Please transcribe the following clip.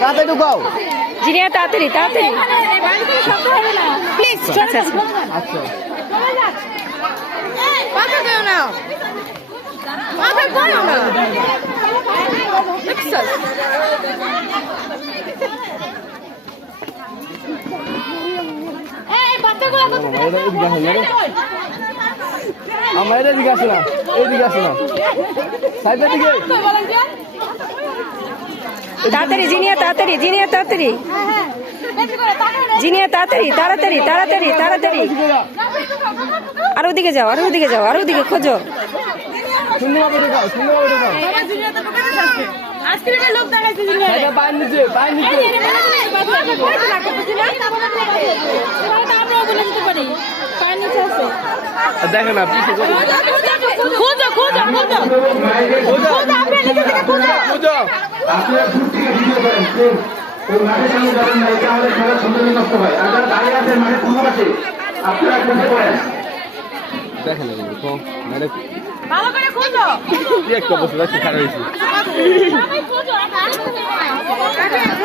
তাড়াতাড়ি ঢুকাও জিনিয়া তাড়াতাড়ি তাড়াতাড়ি প্লিজ। আচ্ছা আচ্ছা মাথা দেও না, মাথা করো না। আমার এদিকে আসে না, এইদিকে আসে না, সাইডের দিকে। তাড়াতাড়ি জিনিয়া তাড়াতাড়ি জিনিয়া তাড়াতাড়ি জিনিয়া তাড়াতাড়ি তাড়াতাড়ি তাড়াতাড়ি তাড়াতাড়ি আর ওদিকে যাও আর ওদিকে যাও আর ওদিকে খোঁজো। সুন্দরভাবে ঢুকাও, সুন্দরভাবে ঢুকাও। আজকের লোক দেখাইছে জিনিয়া সাইডে পায়ের নিচে, পায়ের নিচে। আমরাও বলে দিতে পারি পায়ের নিচে আছে। দেখেন না পিছে খোঁজো খোঁজো খোঁজো খোঁজো আপনার নিচে থেকে খোঁজো খোঁজো। আপনারা দূর থেকে ভিডিও করেন ওই মাঠের সামনে যাবেন না, এটা আমাদের খেলার সৌন্দর্য নষ্ট হয়। আর যারা দাঁড়িয়ে আছেন মাঠের পূর্ব পাশে আপনারা বসে পড়েন। দেখেন না কিন্তু মানে ভালো করে খোঁজো। কি একটা বসে রাখছি খারাপ হয়েছে। খোঁজো